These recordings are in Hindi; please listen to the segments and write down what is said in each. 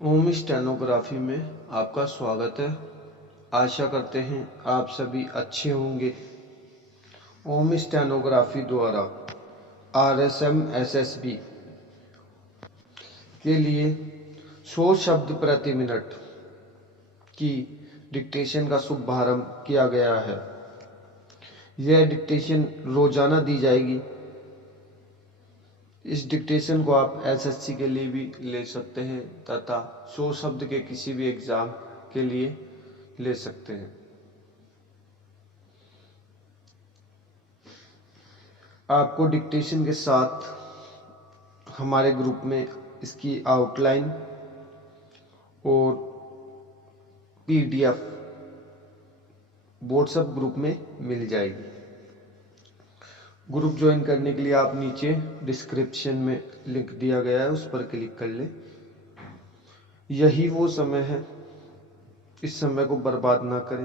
ओम स्टेनोग्राफी में आपका स्वागत है। आशा करते हैं आप सभी अच्छे होंगे। ओम स्टेनोग्राफी द्वारा RSM SSB के लिए 100 शब्द प्रति मिनट की डिक्टेशन का शुभारंभ किया गया है। यह डिक्टेशन रोजाना दी जाएगी। इस डिक्टेशन को आप SSC के लिए भी ले सकते हैं तथा 100 शब्द के किसी भी एग्जाम के लिए ले सकते हैं। आपको डिक्टेशन के साथ हमारे ग्रुप में इसकी आउटलाइन और PDF व्हाट्सएप ग्रुप में मिल जाएगी। ग्रुप ज्वाइन करने के लिए आप नीचे डिस्क्रिप्शन में लिंक दिया गया है, उस पर क्लिक कर लें। यही वो समय है, इस समय को बर्बाद ना करें,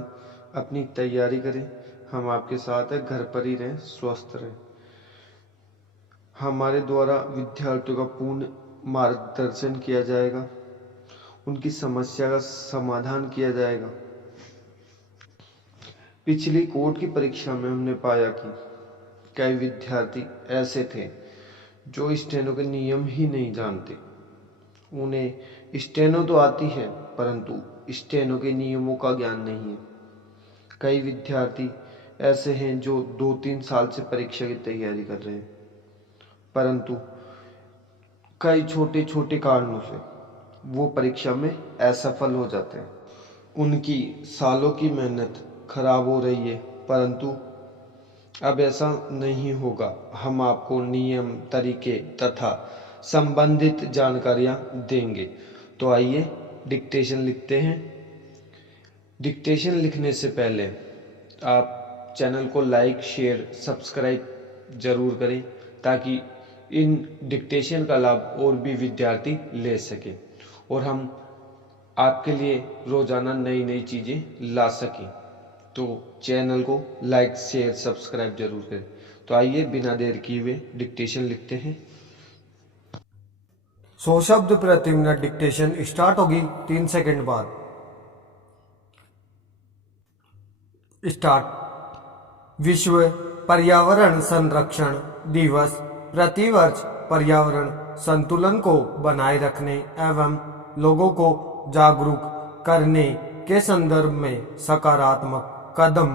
अपनी तैयारी करें। हम आपके साथ हैं, घर पर ही रहें, स्वस्थ रहें। हमारे द्वारा विद्यार्थियों का पूर्ण मार्गदर्शन किया जाएगा, उनकी समस्या का समाधान किया जाएगा। पिछली कोर्ट की परीक्षा में हमने पाया कि कई विद्यार्थी ऐसे थे जो स्टेनो के नियम ही नहीं जानते। उन्हें स्टेनो तो आती है परंतु स्टेनो के नियमों का ज्ञान नहीं है। कई विद्यार्थी ऐसे हैं जो 2-3 साल से परीक्षा की तैयारी कर रहे हैं परंतु कई छोटे छोटे कारणों से वो परीक्षा में असफल हो जाते हैं। उनकी सालों की मेहनत खराब हो रही है परंतु अब ऐसा नहीं होगा। हम आपको नियम, तरीके तथा संबंधित जानकारियां देंगे। तो आइए डिक्टेशन लिखते हैं। डिक्टेशन लिखने से पहले आप चैनल को लाइक, शेयर, सब्सक्राइब जरूर करें ताकि इन डिक्टेशन का लाभ और भी विद्यार्थी ले सकें और हम आपके लिए रोजाना नई नई चीजें ला सकें। तो चैनल को लाइक, शेयर, सब्सक्राइब जरूर करें। तो आइए बिना देर किए हुए डिक्टेशन लिखते हैं। 100 शब्द प्रति मिनट डिक्टेशन स्टार्ट होगी 3 सेकंड बाद। स्टार्ट। विश्व पर्यावरण संरक्षण दिवस प्रतिवर्ष पर्यावरण संतुलन को बनाए रखने एवं लोगों को जागरूक करने के संदर्भ में सकारात्मक कदम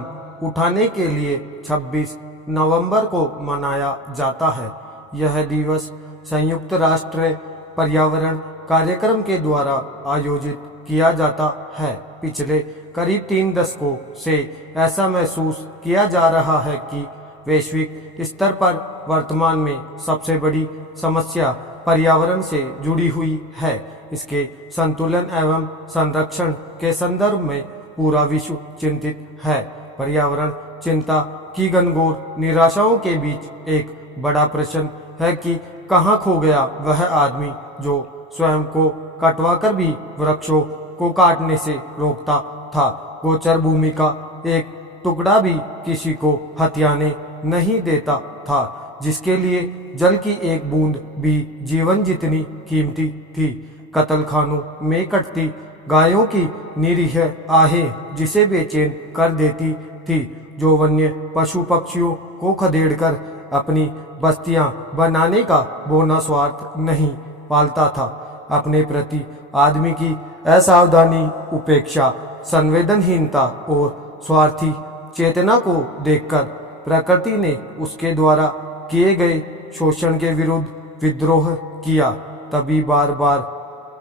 उठाने के लिए 26 नवंबर को मनाया जाता है। यह दिवस संयुक्त राष्ट्र पर्यावरण कार्यक्रम के द्वारा आयोजित किया जाता है। पिछले करीब 3 दशकों से ऐसा महसूस किया जा रहा है कि वैश्विक स्तर पर वर्तमान में सबसे बड़ी समस्या पर्यावरण से जुड़ी हुई है। इसके संतुलन एवं संरक्षण के संदर्भ में पूरा विश्व चिंतित है। पर्यावरण चिंता की घनघोर निराशाओं के बीच एक बड़ा प्रश्न है कि कहाँ खो गया वह आदमी जो स्वयं को कटवाकर भी वृक्षों को काटने से रोकता था। गोचर भूमि का एक टुकड़ा भी किसी को हथियाने नहीं देता था, जिसके लिए जल की एक बूंद भी जीवन जितनी कीमती थी। कत्ल खानों में कटती गायों की निरीह आहें जिसे बेचैन कर देती थी, जो वन्य पशु पक्षियों को खदेड़कर अपनी बस्तियां बनाने का बोना स्वार्थ नहीं पालता था। अपने प्रति आदमी की असावधानी, उपेक्षा, संवेदनहीनता और स्वार्थी चेतना को देखकर प्रकृति ने उसके द्वारा किए गए शोषण के विरुद्ध विद्रोह किया। तभी बार बार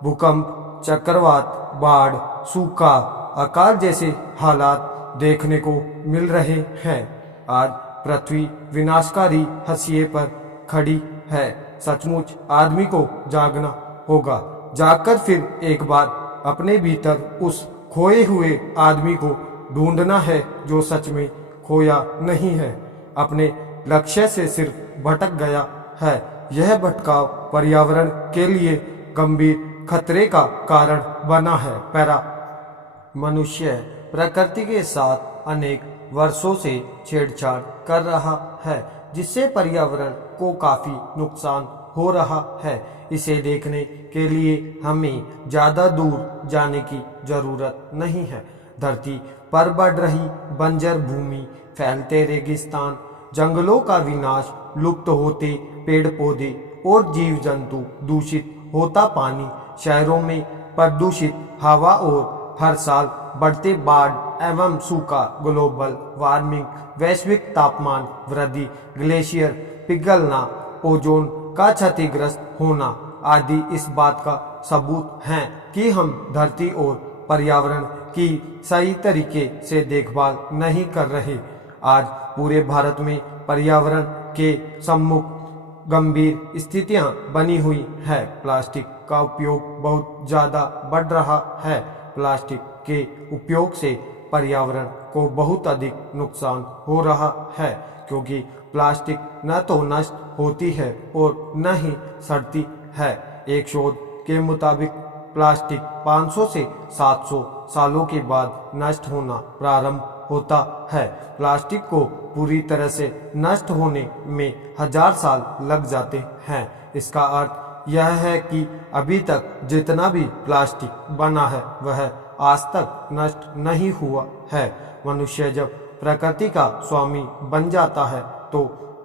भूकंप, चक्रवात, बाढ़, सूखा, अकाल जैसे हालात देखने को मिल रहे हैं। आज पृथ्वी विनाशकारी हंसिए पर खड़ी है। सचमुच आदमी को जागना होगा। जागकर फिर एक बार अपने भीतर उस खोए हुए आदमी को ढूंढना है जो सच में खोया नहीं है, अपने लक्ष्य से सिर्फ भटक गया है। यह भटकाव पर्यावरण के लिए गंभीर खतरे का कारण बना है। पैरा। मनुष्य प्रकृति के साथ अनेक वर्षों से छेड़छाड़ कर रहा है, जिससे पर्यावरण को काफी नुकसान हो रहा है। इसे देखने के लिए हमें ज्यादा दूर जाने की जरूरत नहीं है। धरती पर बढ़ रही बंजर भूमि, फैलते रेगिस्तान, जंगलों का विनाश, लुप्त होते पेड़ पौधे और जीव जंतु, दूषित होता पानी, शहरों में प्रदूषित हवा और हर साल बढ़ते बाढ़ एवं सूखा, ग्लोबल वार्मिंग, वैश्विक तापमान वृद्धि, ग्लेशियर पिघलना, ओजोन का क्षतिग्रस्त होना आदि इस बात का सबूत हैं कि हम धरती और पर्यावरण की सही तरीके से देखभाल नहीं कर रहे। आज पूरे भारत में पर्यावरण के सम्मुख गंभीर स्थितियां बनी हुई है। प्लास्टिक का उपयोग बहुत ज्यादा बढ़ रहा है। प्लास्टिक के उपयोग से पर्यावरण को बहुत अधिक नुकसान हो रहा है, क्योंकि प्लास्टिक न तो नष्ट होती है और न ही सड़ती है। एक शोध के मुताबिक प्लास्टिक 500 से 700 सालों के बाद नष्ट होना प्रारंभ होता है। प्लास्टिक को पूरी तरह से नष्ट होने में 1000 साल लग जाते हैं। इसका अर्थ यह है कि अभी तक जितना भी प्लास्टिक बना है वह आज तक नष्ट नहीं हुआ है। मनुष्य जब प्रकृति का स्वामी बन जाता है तो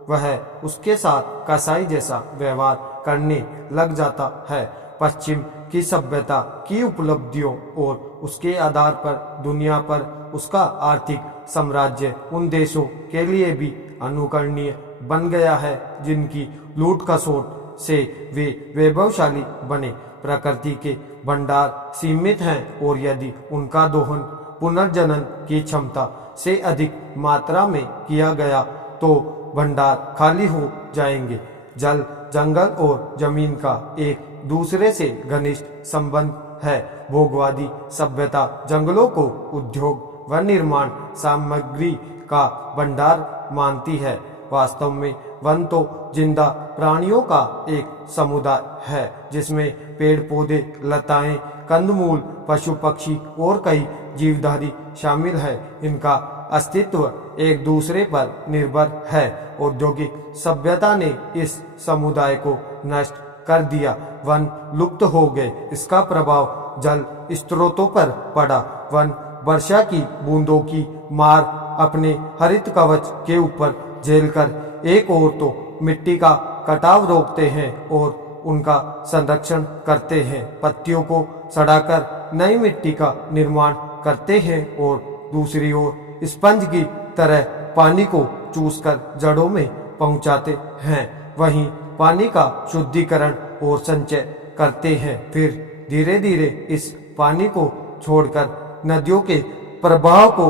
वह उसके साथ कसाई जैसा व्यवहार करने लग जाता है। पश्चिम की सभ्यता की उपलब्धियों और उसके आधार पर दुनिया पर उसका आर्थिक साम्राज्य उन देशों के लिए भी अनुकरणीय बन गया है जिनकी लूट खसोट से वे वैभवशाली बने। प्रकृति के भंडार सीमित हैं और यदि उनका दोहन पुनर्जनन की क्षमता से अधिक मात्रा में किया गया तो भंडार खाली हो जाएंगे। जल, जंगल और जमीन का एक दूसरे से घनिष्ठ संबंध है। भोगवादी सभ्यता जंगलों को उद्योग व निर्माण सामग्री का भंडार मानती है। वास्तव में वन तो जिंदा प्राणियों का एक समुदाय है जिसमें पेड़ पौधे, लताएं, कंदमूल, पशु पक्षी और कई जीवधारी शामिल है। इनका अस्तित्व एक दूसरे पर निर्भर है। औद्योगिक सभ्यता ने इस समुदाय को नष्ट कर दिया। वन लुप्त हो गए। इसका प्रभाव जल स्रोतों पर पड़ा। वन वर्षा की बूंदों की मार अपने हरित कवच के ऊपर झेलकर एक ओर तो मिट्टी का कटाव रोकते हैं और उनका संरक्षण करते हैं, पत्तियों को सड़ाकर नई मिट्टी का निर्माण करते हैं और दूसरी ओर स्पंज की तरह पानी को चूसकर जड़ों में पहुंचाते हैं। वहीं पानी का शुद्धिकरण और संचय करते हैं। फिर धीरे धीरे इस पानी को छोड़कर नदियों के प्रवाह को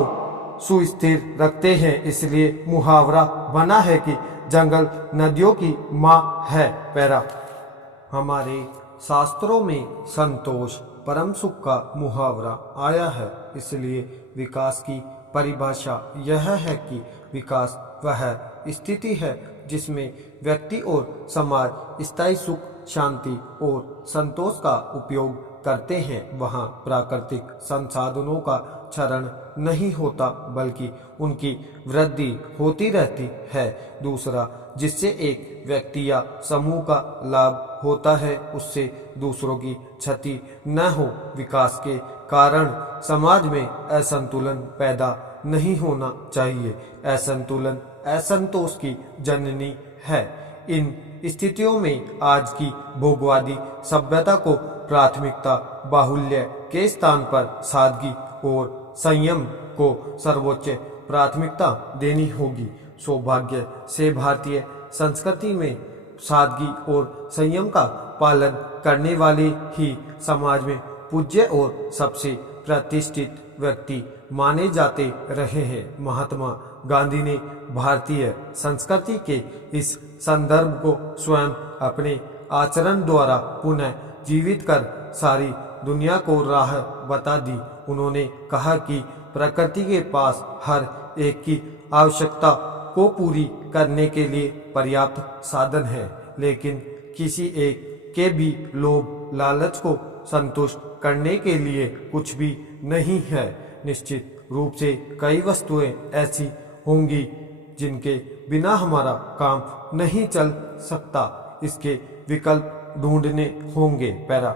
सुस्थिर रखते हैं। इसलिए मुहावरा बना है कि जंगल नदियों की माँ है। पैरा हमारे शास्त्रों में संतोष परम सुख का मुहावरा आया है। इसलिए विकास की परिभाषा यह है कि विकास वह स्थिति है जिसमें व्यक्ति और समाज स्थायी सुख, शांति और संतोष का उपयोग करते हैं। वहाँ प्राकृतिक संसाधनों का क्षरण नहीं होता बल्कि उनकी वृद्धि होती रहती है। दूसरा, जिससे एक व्यक्ति या समूह का लाभ होता है उससे दूसरों की क्षति न हो। विकास के कारण समाज में असंतुलन पैदा नहीं होना चाहिए। असंतुलन असंतोष की जननी है। इन स्थितियों में आज की भोगवादी सभ्यता को प्राथमिकता बाहुल्य के स्थान पर सादगी और संयम को सर्वोच्च प्राथमिकता देनी होगी। सौभाग्य से भारतीय संस्कृति में सादगी और संयम का पालन करने वाले ही समाज में पूज्य और सबसे प्रतिष्ठित व्यक्ति माने जाते रहे हैं। महात्मा गांधी ने भारतीय संस्कृति के इस संदर्भ को स्वयं अपने आचरण द्वारा पुनः जीवित कर सारी दुनिया को राह बता दी। उन्होंने कहा कि प्रकृति के पास हर एक की आवश्यकता को पूरी करने के लिए पर्याप्त साधन है, लेकिन किसी एक के भी लोभ लालच को संतुष्ट करने के लिए कुछ भी नहीं है। निश्चित रूप से कई वस्तुएं ऐसी होंगी जिनके बिना हमारा काम नहीं चल सकता। इसके विकल्प ढूंढने होंगे। पैरा।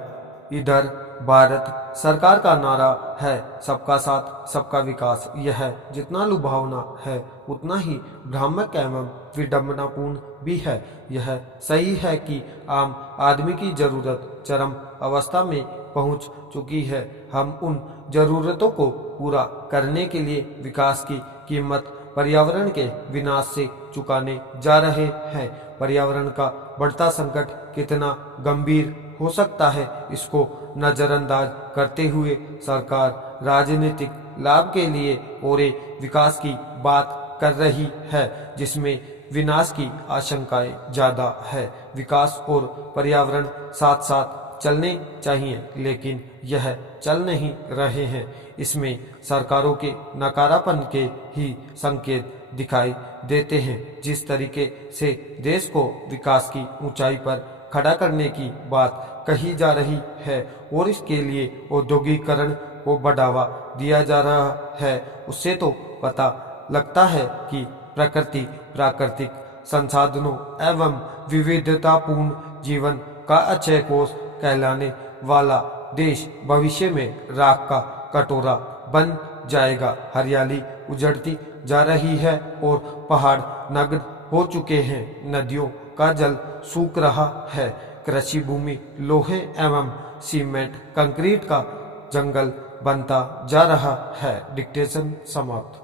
इधर भारत सरकार का नारा है सबका साथ सबका विकास। यह जितना लुभावना है उतना ही भ्रामक एवं विडंबनापूर्ण भी है। यह सही है कि आम आदमी की जरूरत चरम अवस्था में पहुंच चुकी है। हम उन जरूरतों को पूरा करने के लिए विकास की कीमत पर्यावरण के विनाश से चुकाने जा रहे हैं। पर्यावरण का बढ़ता संकट कितना गंभीर हो सकता है, इसको नजरअंदाज करते हुए सरकार राजनीतिक लाभ के लिए और विकास की बात कर रही है, जिसमें विनाश की आशंकाएं ज्यादा है। विकास और पर्यावरण साथ साथ चलने चाहिए, लेकिन यह चल नहीं रहे हैं। इसमें सरकारों के नकारापन के ही संकेत दिखाई देते हैं। जिस तरीके से देश को विकास की ऊंचाई पर खड़ा करने की बात कही जा रही है और इसके लिए औद्योगिकरण को बढ़ावा दिया जा रहा है, उससे तो पता लगता है कि प्रकृति, प्राकृतिक संसाधनों एवं विविधतापूर्ण जीवन का अक्षय कोष कहलाने वाला देश भविष्य में राख का कटोरा बन जाएगा। हरियाली उजड़ती जा रही है और पहाड़ नग्न हो चुके हैं। नदियों का जल सूख रहा है। कृषि भूमि लोहे एवं सीमेंट कंक्रीट का जंगल बनता जा रहा है। डिक्टेशन समाप्त।